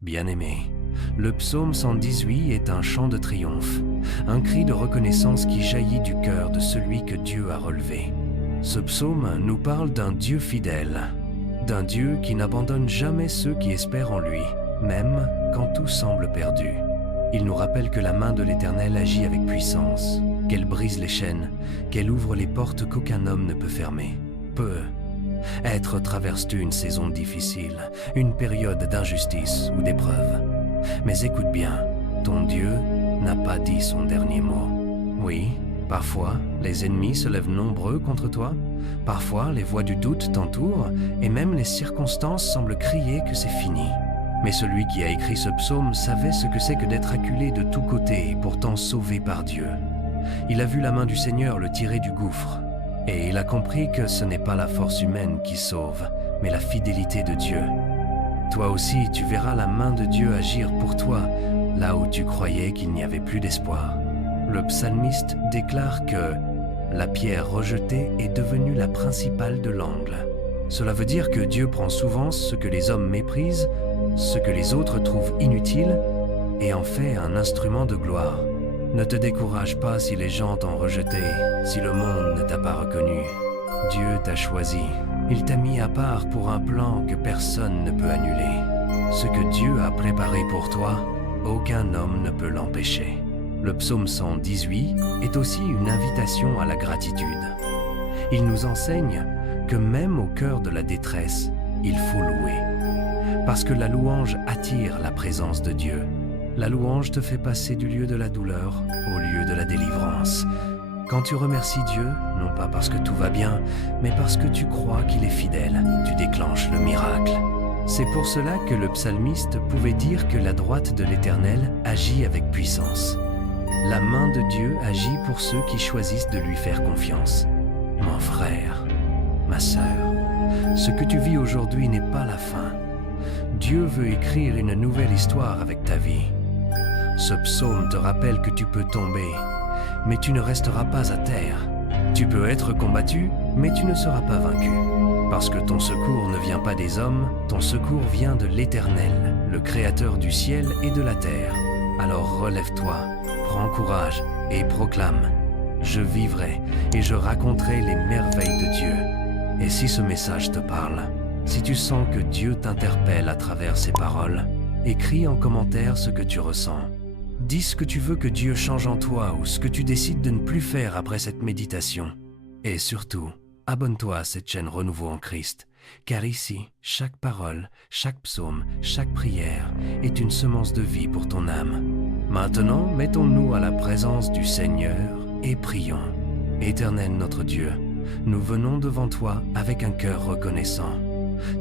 Bien-aimé, le psaume 118 est un chant de triomphe, un cri de reconnaissance qui jaillit du cœur de celui que Dieu a relevé. Ce psaume nous parle d'un Dieu fidèle, d'un Dieu qui n'abandonne jamais ceux qui espèrent en lui, même quand tout semble perdu. Il nous rappelle que la main de l'Éternel agit avec puissance, qu'elle brise les chaînes, qu'elle ouvre les portes qu'aucun homme ne peut fermer. Être traverses-tu une saison difficile, une période d'injustice ou d'épreuve. Mais écoute bien, ton Dieu n'a pas dit son dernier mot. Oui, parfois, les ennemis se lèvent nombreux contre toi, parfois les voix du doute t'entourent, et même les circonstances semblent crier que c'est fini. Mais celui qui a écrit ce psaume savait ce que c'est que d'être acculé de tous côtés et pourtant sauvé par Dieu. Il a vu la main du Seigneur le tirer du gouffre, et il a compris que ce n'est pas la force humaine qui sauve, mais la fidélité de Dieu. Toi aussi, tu verras la main de Dieu agir pour toi, là où tu croyais qu'il n'y avait plus d'espoir. Le psalmiste déclare que la pierre rejetée est devenue la principale de l'angle. Cela veut dire que Dieu prend souvent ce que les hommes méprisent, ce que les autres trouvent inutile, et en fait un instrument de gloire. Ne te décourage pas si les gens t'ont rejeté, si le monde ne t'a pas reconnu. Dieu t'a choisi. Il t'a mis à part pour un plan que personne ne peut annuler. Ce que Dieu a préparé pour toi, aucun homme ne peut l'empêcher. Le psaume 118 est aussi une invitation à la gratitude. Il nous enseigne que même au cœur de la détresse, il faut louer. Parce que la louange attire la présence de Dieu. La louange te fait passer du lieu de la douleur au lieu de la délivrance. Quand tu remercies Dieu, non pas parce que tout va bien, mais parce que tu crois qu'il est fidèle, tu déclenches le miracle. C'est pour cela que le psalmiste pouvait dire que la droite de l'Éternel agit avec puissance. La main de Dieu agit pour ceux qui choisissent de lui faire confiance. Mon frère, ma sœur, ce que tu vis aujourd'hui n'est pas la fin. Dieu veut écrire une nouvelle histoire avec ta vie. Ce psaume te rappelle que tu peux tomber, mais tu ne resteras pas à terre. Tu peux être combattu, mais tu ne seras pas vaincu. Parce que ton secours ne vient pas des hommes, ton secours vient de l'Éternel, le Créateur du ciel et de la terre. Alors relève-toi, prends courage et proclame « Je vivrai et je raconterai les merveilles de Dieu ». Et si ce message te parle, si tu sens que Dieu t'interpelle à travers ces paroles, écris en commentaire ce que tu ressens. Dis ce que tu veux que Dieu change en toi ou ce que tu décides de ne plus faire après cette méditation. Et surtout, abonne-toi à cette chaîne Renouveau en Christ, car ici, chaque parole, chaque psaume, chaque prière est une semence de vie pour ton âme. Maintenant, mettons-nous à la présence du Seigneur et prions. Éternel notre Dieu, nous venons devant toi avec un cœur reconnaissant.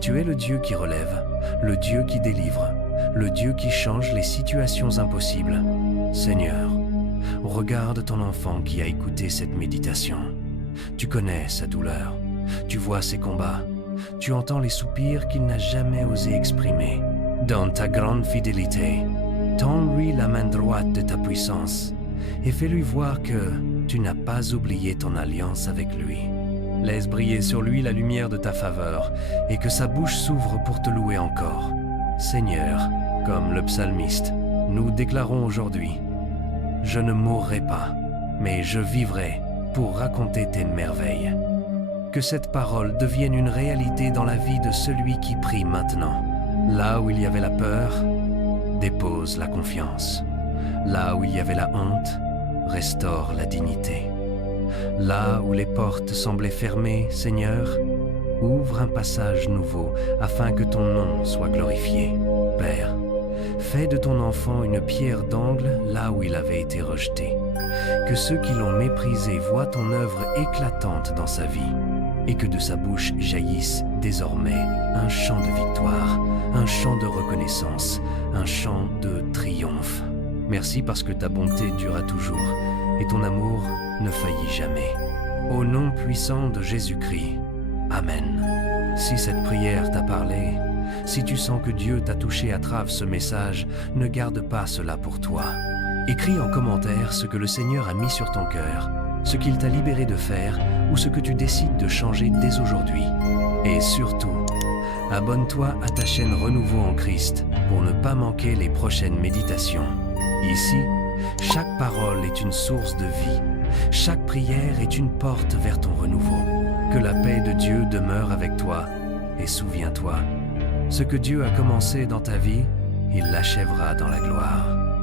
Tu es le Dieu qui relève, le Dieu qui délivre, le Dieu qui change les situations impossibles. Seigneur, regarde ton enfant qui a écouté cette méditation. Tu connais sa douleur, tu vois ses combats, tu entends les soupirs qu'il n'a jamais osé exprimer. Dans ta grande fidélité, tends-lui la main droite de ta puissance et fais-lui voir que tu n'as pas oublié ton alliance avec lui. Laisse briller sur lui la lumière de ta faveur et que sa bouche s'ouvre pour te louer encore. Seigneur, comme le psalmiste, nous déclarons aujourd'hui « Je ne mourrai pas, mais je vivrai pour raconter tes merveilles ». Que cette parole devienne une réalité dans la vie de celui qui prie maintenant. Là où il y avait la peur, dépose la confiance. Là où il y avait la honte, restaure la dignité. Là où les portes semblaient fermées, Seigneur, ouvre un passage nouveau afin que ton nom soit glorifié. Père, fais de ton enfant une pierre d'angle là où il avait été rejeté. Que ceux qui l'ont méprisé voient ton œuvre éclatante dans sa vie et que de sa bouche jaillisse désormais un chant de victoire, un chant de reconnaissance, un chant de triomphe. Merci parce que ta bonté dura toujours et ton amour ne faillit jamais. Au nom puissant de Jésus-Christ, Amen. Si cette prière t'a parlé, si tu sens que Dieu t'a touché à travers ce message, ne garde pas cela pour toi. Écris en commentaire ce que le Seigneur a mis sur ton cœur, ce qu'il t'a libéré de faire ou ce que tu décides de changer dès aujourd'hui. Et surtout, Abonne-toi à ta chaîne Renouveau en Christ pour ne pas manquer les prochaines méditations. Ici, chaque parole est une source de vie. Chaque prière est une porte vers ton renouveau. Que la paix de Dieu demeure avec toi et souviens-toi, ce que Dieu a commencé dans ta vie, il l'achèvera dans la gloire.